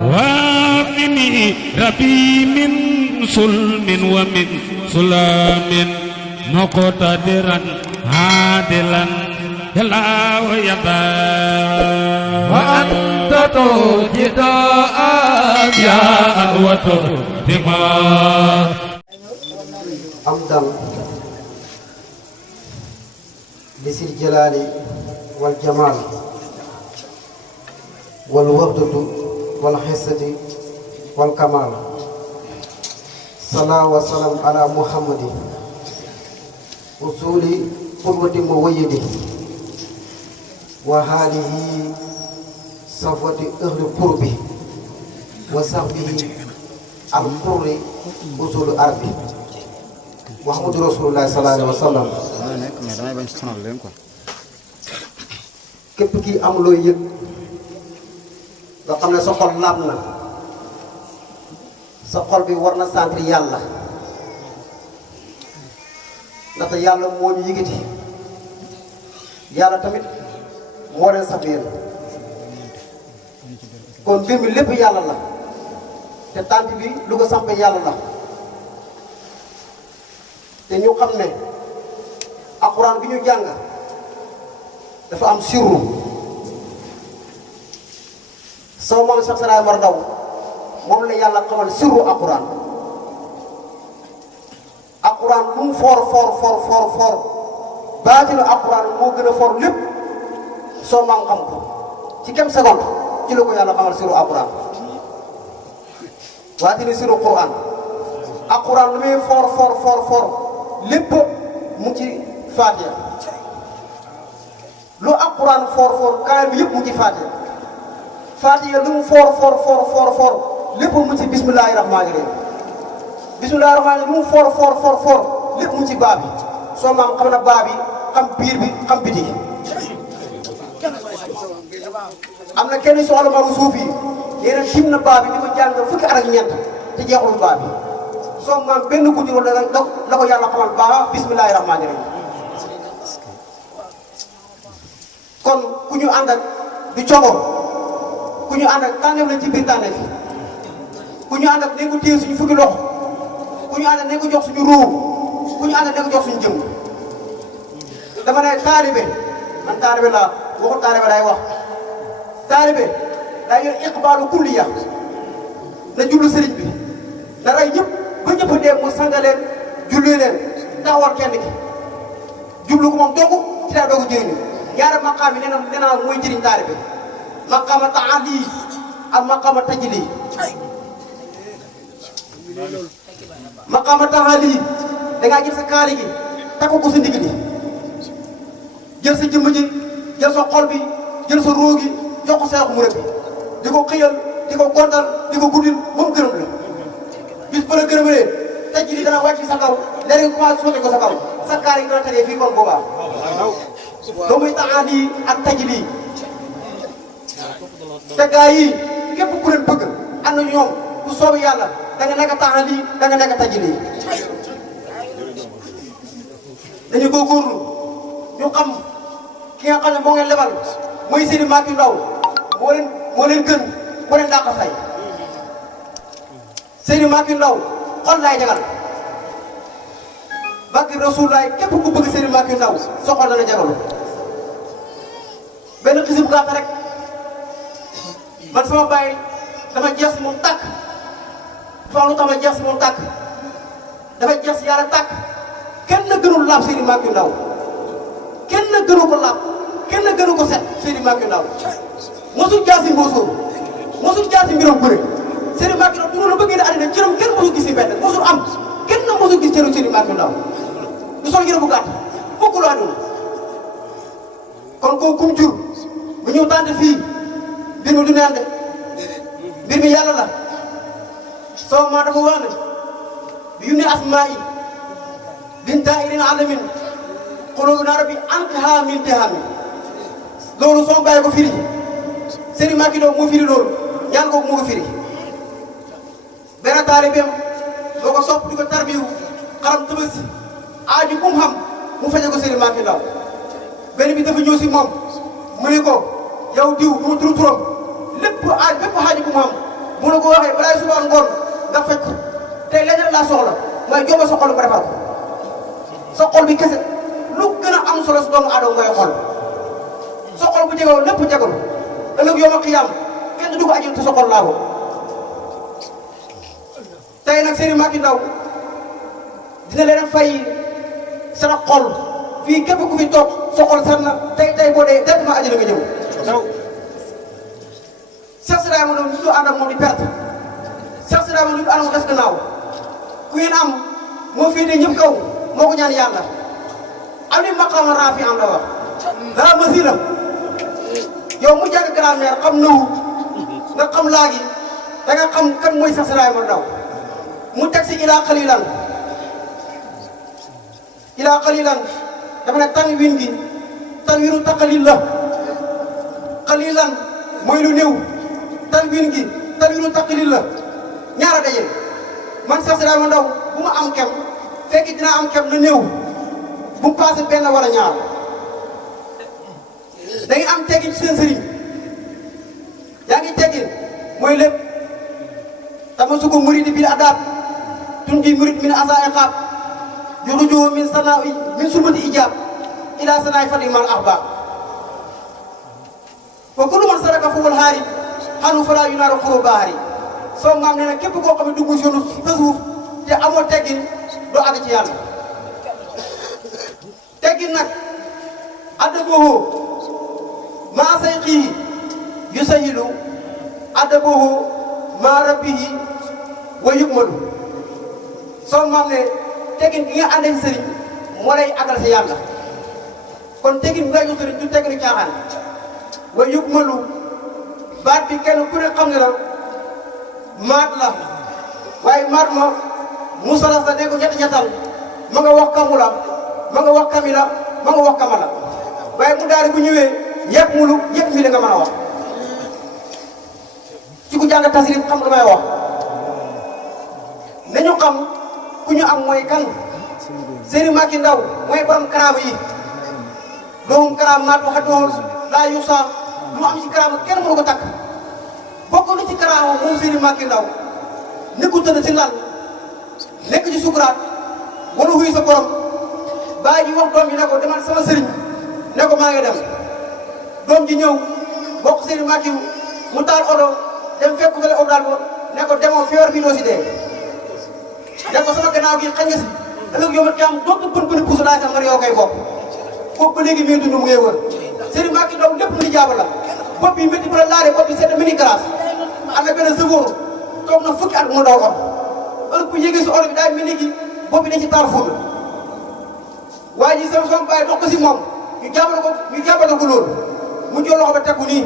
وامني ربي من سلم ومن سلام مقتدرا عادلا يلا ويبا وأنت توجد أبياء وتهتما أمدا بسر الجلال والجمال والوردة والحسة والكمال صلاة وسلام على محمد أصول قدوة مويد وهذه صفوة أهل القرب وصحبه القر أصول الأرض محمد رسول الله صلى الله عليه وسلم képp ki am looy yëg nga xam ne sa xol laab na sa xol bi war na sant yàlla ndaxte yàlla moo ñu yëgati yàlla tamit moo leen saf yéen kon mbir mi lépp yàlla la te tànt bi lu ko sampe yàlla la te ñu xam ne alxuraan bi ñu jàng dafa am sirru sama maam Cheikh Saraay Mar Ndaw moom la yàlla xamal sirru alxuraan alxuraan lu mu foor baatinu alxuraan moo gën a foor lépp soo maam xam ko ci kem seconde ci la ko yàlla xamal sirru alxuraan baatinu sirru alxuraan alxuraan lu muy foor lépp mu ci Faatiha lu alxuraan foor kaay bi yëpp mu ci Faatiha Faatiha lu mu foor lépp mu ci bismillaahi rahmaani rahiim bismillaahi rahmaani rahiim lu mu foor lépp mu ci baa bi soo maam xam na baa bi xam biir bi xam biti am na kenn soxla maamu suuf yi nee na tim na baa bi di ko jàng fukki at ak ñeent te jeexul baa bi soo maam benn guddi wala la ko yàlla xamal baa bismillaahi rahmaani rahiim kon ku ñu ànd ak du cogo ku ñu ànd ak tànneef la ci biir tànneef yi ku ñu ànd ak ne ko téye suñu fukki loxo ku ñu ànd ak ne ko jox suñu ruu ku ñu ànd ak ne ko jox suñu jëm dama ne taalibe man taalibe laa waxul taalibe lay wax taalibe daa yor iqbaalu kulliya na jublu sëriñ bi na rey ñëpp ba ñëpp dee mu sanga leen julli leen taxawal kenn ki jublu ko moom doogu ci daa doogu jëriñu ñaari maqaam yi nee naa mooy jëriñ taalibe maqaama taali ak maqaama tajli maqaama taali da ngaa jël sa kaali gi takku ko sa ndigg li jël sa jëmm ji jël sa xol bi jël sa róo gi jox ko seexu mu rëbbi di ko xëyal di ko gontal di ko guddil ba mu gërëm la bis ba la gërëmalee tajli dana wàcc sa kaw léegi commencé sotti ko sa kaw sa kaali gi dana tajee fii kon boobaa doo muy taali ak tajli te gaa yi képp ku leen bëgg ànd ñoom bu soobee yàlla da nga nekk taali da nga nekk tajli dañu góorgóorlu ñu xam ki nga xam ne moo ngeen lebal mooy Seydi Macky Ndaw moo leen gën moo leen dàq fay Seydi Macky Ndaw xol laay jagal barke Rasulullaay képp ku bëgg Seydi Macky Ndaw sa xol dana jagalu benn xisib gàtt rek man sama bàyyi dama jeex moom tàkk dafa lu tax ma jeex moom tàkk dafa jeex yàlla tàkk kenn gënul laab Seydi Macky Ndaw kenn gënu ko laab kenn gënu ko set Seydi Macky Ndaw mosul jaasi mbóosóor mosul jaasi mbiram bëre Seydi Macky Ndaw du la bëggee ne àddina cëram kenn mosul gis si benn mosul am kenn mosul gis cëru Seydi Macky Ndaw du sol yére bu gàtt fokk lu àdduna kon koo kum jur bu ñëw tànn fii mbir mi du neen de mbir mi yàlla la soo maa dafa wax ne bi yu ne asmaa yi bin daa'irin alamin qulubuna rabbi antaha min tihaami loolu soo bàyyi ko firi Seydi Macky Ndaw moo firi loolu ñaan ko moo ko firi benn taalibeem boo ko sopp di ko tarbiyu xaram tëbësi aaju kum xam mu faje ko Seydi Macky Ndaw benn bi dafa ñëw si moom mu ne ko yow diw du ma turu turam lépp aaj bépp xaaji bu mu xam bu la ko waxee balaa suba ngoon nga fekk tey leneen laa soxla mooy jóoba sa xol ba defar ko sa xol bi kese lu gën a am solo si doomu aadama mooy xol sa xol bu jegoo lépp jegalu ëllëg yow ma xiyaam kenn du ko ajul te sa xol laa ko tey nag Serigne Mbacké Ndao dina leen fay sa xol fii képp ku fi toog sa xol sax na tey boo dee directement àjjana nga ñëw. Cheikh Sidaye ma doon ñu ànd ak moom di perte Cheikh Sidaye ma ñu ànd ak moom des gannaaw ku ngeen am moo fii de ñëpp kaw moo ko ñaan yàlla am ni maqaama raafi am la wax daa masila yow mu jàng grammaire xam nawu nga xam laagi da nga xam kan mooy Cheikh Sidaye ma Ndao mu teg si ilaa xalilan dafa ne tan win gi tan winu taqalil la xalilan mooy lu néew tan win gi tan winu taqalil la ñaara daje man Cheikh Sidaye ma Ndao bu ma am kem fekk dina am kem lu néew bu mu passé benn wala ñaar da ngay am teggin ci seen sëriñ yaa ngi teggin mooy lépp tama suko muridi bil adab tundi murid min asa iqab yuruju min sanaa'i min sulmati ijab ila sanaa'i fadi mal ahba wa kullu man saraka fa wal hari xanu fala yunaru xuru bahari soo maam nee na képp koo xam ne dugg si yoonu suuf te amoo teggin doo àgg ci yàlla teggin nag adabuhu ma sayqihi yusahilu adabuhu ma rabbihi wa yukmalu soo maam ne teggin gi nga àndee sëriñ moo lay àggal si yàlla kon teggin bi nga jox sëriñ du tegginu caaxaan wa yukmalu baat bi kenn ku ne xam ne la maat la waaye maat ma musalas la dégg ko ñetti-ñettal ma nga wax kamula ma nga wax kamila ma nga wax kamala waaye mu daal bu ñëwee yëpp mulu yëpp mi la nga mën a wax ci ku jàng tasrif xam lu may wax nañu xam ku ñu am mooy kan Serigne Mbacké Ndao mooy borom karaama yi doomu karaama maat wax doon laa yusa lu am ci karaama kenn mënu ko takk bokk lu ci karaama moom Serigne Mbacké Ndao ni ku tëdd si lal nekk ci sukuraat wala xuy sa borom bàyyi ji wax doom ji ne ko demal sama sëriñ ne ko maa ngi dem doom ji ñëw bokk Serigne Mbacké mu taal oto dem fekk fële hôpital ko ne ko demoo feebar bi noo si dee ne ko sama gannaaw gi xañ nga si ëllëg yow it am dootu bën puso laa sax nga yow koy bokk boobu ba léegi muy dund mu ngay wër Serigne Mbacké Ndao lépp lu jaaba la bopp bi métti bu la laalee bopp bi seet mini glace am na benn sëfoor toog na fukki at mu daw oto ëllëg bu yéegee si oto bi daal mel ni ki bopp bi dañ ci taal fóot waaye ji sama bàyyi dox ko si moom ñu jàppale ko loolu mu jël loxo ba teg ko nii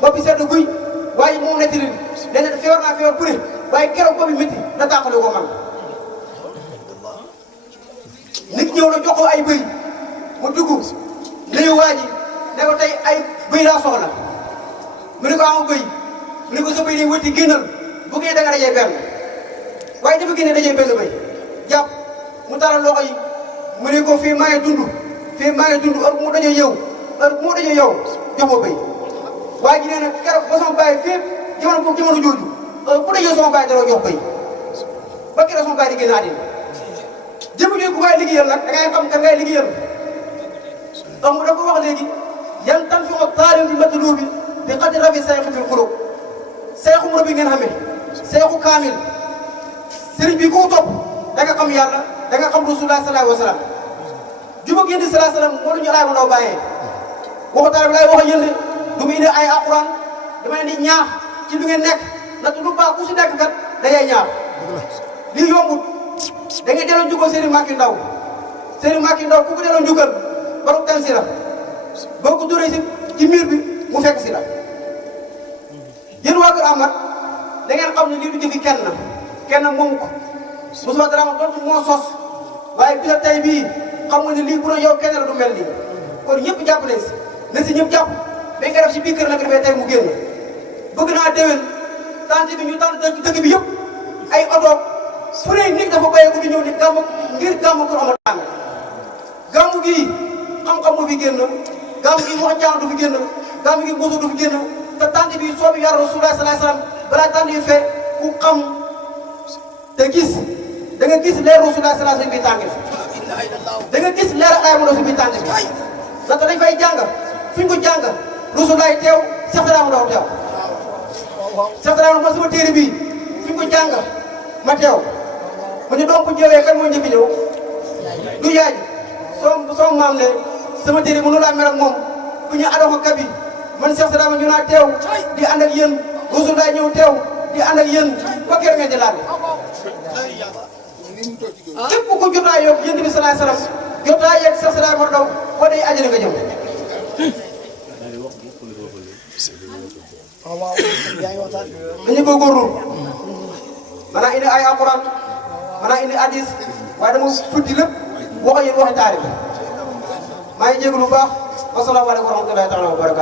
bopp bi sedd guy waaye moom netti leen dañu ne feebar naa feebar bu ne waaye keroog bopp bi métti na tàqale ko man nit ñëw na jox ko ay bëy mu dugg nuyu waa ji ne ko tey ay bëy laa soxla mu ne ko am bëy mu ne ko sa bëy day wëtti génnal bu ngeen da nga dajee benn waaye dafa génne dajee benn bëy jàpp mu taral loxo yi mu ne ko fii maa ngi dund heure bu mu dajee yow jox ma bëy waaye ji nee na keroog ba sama bàyyi fépp jamono jooju bu dajee sama bàyyi daroo jox bëy ba keroog sama bàyyi di génn àddina jëmm jooju ku ngay liggéeyal nag da ngay xam kan ngay liggéeyal donc da ko wax léegi yan tan fi ko taalim bi matlubi bi xati rabi sayxu fil xulub sayxu mu bi ngeen xamee sayxu kaamil sëriñ bi ku topp da nga xam yàlla da nga xam rasulullah sallallahu alayhi wa sallam juba génn sallallahu alayhi wa sallam moo ñu laay mën a bàyyee waxu taala bi laay wax yënde du mu indi ay alquran dama leen di ñaax ci lu ngeen nekk ndax lu baax ku si nekk kat da ngay ñaax lii yombut da ngay delloo njukkal Serigne Mbacké Ndao ku ko delloo njukkal borom tan si la boo ko duree ci miir bi mu fekk si la yéen waa Kër Amath da ngeen xam ne lii du jëfi kenn moom ko Moussa Dramé dootu moo sos waaye bisa tey bii xam nga ne lii bu doon yow kenn la du mel nii kon ñëpp jàpp nañ si na si ñëpp jàpp ba nga def si biir kër la nga defee tey mu génn bëgg naa déwén tante bi ñu tànn ci dëkk bi yëpp ay oto fu ne nit dafa béyee ko di ñëw di gàmm ngir gàmm Kër Amath Dramé gàmm gii xam-xam moo fi génn gàmm gi wax jàng du fi génn gàmm gi mbosu du fi génn te tante bi soo bi yar Rasulullah sallallahu alayhi wasallam balaa tànn yu fee ku xam te gis da nga gis leer Rasulullah sallallahu alayhi wasallam bi tànn da nga gis leer ay mëno si bi tànn bi ndaxte dañ fay jàng fi ñu ko jàng Rasulullah teew Cheikh Dramé Ndaw teew Cheikh Dramé ma sama téere bii fi ñu ko jàng ma teew mu ne donc bu ñëwee kan mooy njëkk ñëw du yaay soo maam ne sama téere mënu laa mel ak moom ku ñu adoo kabi man Cheikh Dramé ñu naa teew di ànd ak yéen Rasulullah ñëw teew di ànd ak yéen ba kër ngeen di laal képp ku jotaay yow yéen bi salaay salaam jotaay yeeg Cheikh Dramé Ndaw boo dee àjjana nga jëm dañu ko góorlu maanaam indi ay alquran maanaam indi hadis waaye dama futti lépp waxo yéen waxi taarix maa ngi jégalu bu baax wasalaamaaleykum wa rahmatullahi taala wa barakaatu